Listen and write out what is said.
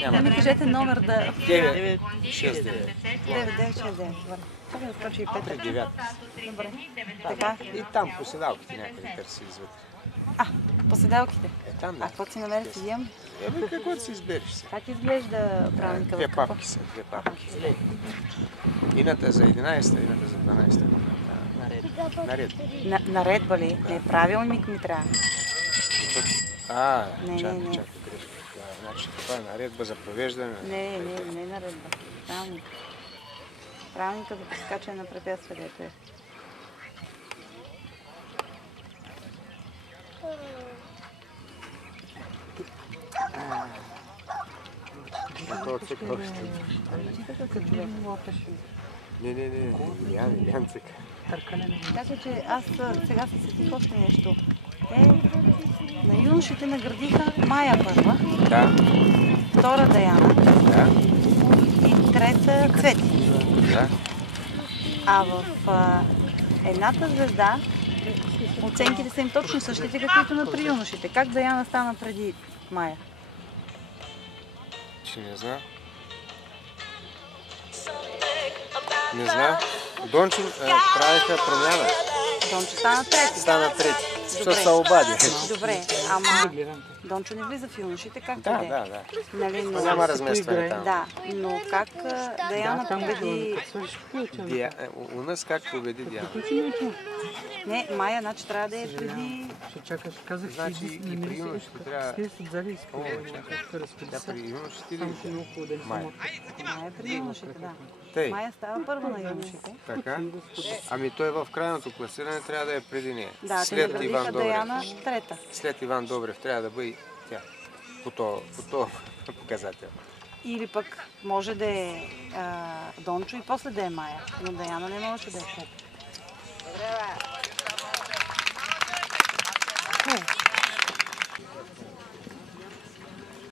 Да ми кажете номер да... 969. 9969. Чакай да скочи и Петър. 9. Добре. Така. И там по седалките някъде търси извътре. По седалките. Там да. А какво си намери си взем? Каквото си избереш се. Как изглежда правилника? Две папки са, две папки. Едната за 11-та, едната за 12-та. Наредба. Наредба ли? Не, правилник ми трябва. Чакай, грешка. Значи това е наредба за провеждане. Не наредба. Правилник. Правилника за прескачане на препятствия, дето е. Не, Илян цика. Така че аз сега се сетих още нещо. На юношите наградиха Мая първа, Да. втора Даяна Да. и трета Цвети. Да. А в едната звезда оценките са им точно същите, каквито на при юношите. Как Даяна стана преди Мая? Ще не знам. Не знам. Дончо правиха промяна. Дончо стана трети. Стана трети. Що се обади? Добре, ама Дончо не влиза в юношите, как Да. Нали, но... Няма разместване там. Да, но как Даяна победи... У нас как победи Диана? Не, Мая, значи трябва да е преди... Значи и при юношите трябва... Да, при юношите или Мая? Мая е преди юношите, да. Тъй. Мая става първа на юношите. Така. Ами той в крайното класиране трябва да е преди нея. Да, След те Иван наградиха Добрев. Даяна трета. След Иван Добрев трябва да бъде тя. По този показател. Или пък може да е Дончо и после да е Мая. Но Даяна не можеше да е трета.